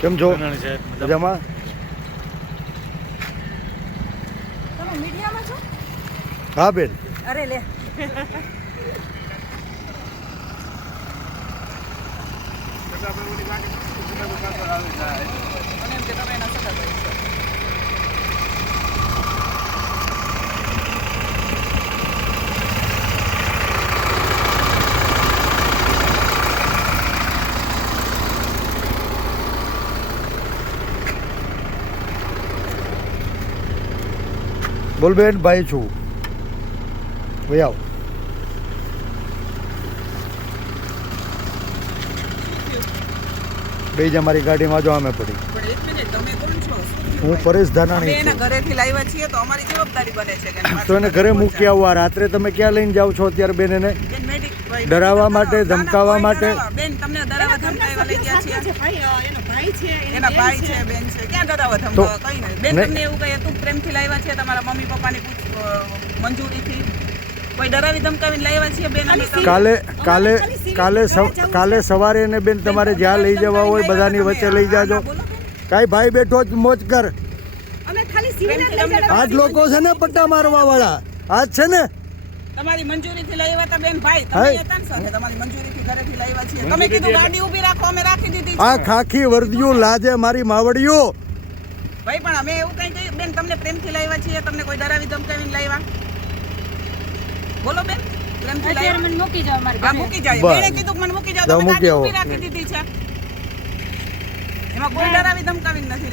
કેમ છો? મજામાં? હા બેન. અરે લે. મને એમ કે તમે એના સગા ભાઈ છો. બોલ બેન ભાઈ છું. ભાઈ આવ. બે જ અમારી ગાડીમાં જો અમે પડી. હું પરેશ ધાનાણી છું ઘરેથી લાવ્યા છીએ તો અમારી જવાબદારી બને છે તો એને ઘરે મૂકી આવવા રાત્રે તમે ક્યાં લઈને જાઓ છો અત્યારે બેન એને ડરાવવા માટે, ધમકાવવા માટે? બેન તમને ડરાવવા ધમકાવવા લઈ ગયા છીએ એનો ભાઈ છે એના ભાઈ છે. બેન છે. ક્યાં ડરાવવા ધમકાવવા? કઈ નહીં. બેન તમને એવું કહે તું પ્રેમથી લાવ્યા છે તમારા મમ્મી પપ્પાની પૂછ મંજૂરીથી? ધમકાવીને લાવ્યા છીએ બેન કાલે કાલે કાલે કાલે સવારે એને બેન તમારે જ્યાં લઈ જવા હોય બધાની વચ્ચે લઈ જાજો. કાંઈ ભાઈ બેઠો જ મોજ કર. આજ લોકો છે ને પટ્ટા મારવા વાળા આજ છે ને? તમારી મંજૂરીથી લાવ્યા હતા બેન ભાઈ. હાય. તમે હતા ને સાથે. તમારી મંજૂરીથી ઘરેથી લાવ્યા છીએ. તમે કીધું ગાડી ઊભી રાખો અમે રાખી દીધી આ ખાખી વર્દિયું લાજે મારી માવડીઓ. ભાઈ પણ અમે એવું કઈ કહ્યું બેન તમને પ્રેમથી લાવ્યા છીએ. તમને કોઈ ડરાવી ધમકાવીને લાવ્યા બોલો બેન પ્રેમથી લાવ્યા મને મૂકી જાઓ મારી મૂકી જાય બેને કીધું મને મૂકી જાઓ. જાઓ, તમે ગાડી ઊભી રાખી દીધી છે. એમાં કોઈ ડરાવી ધમકાવી નથી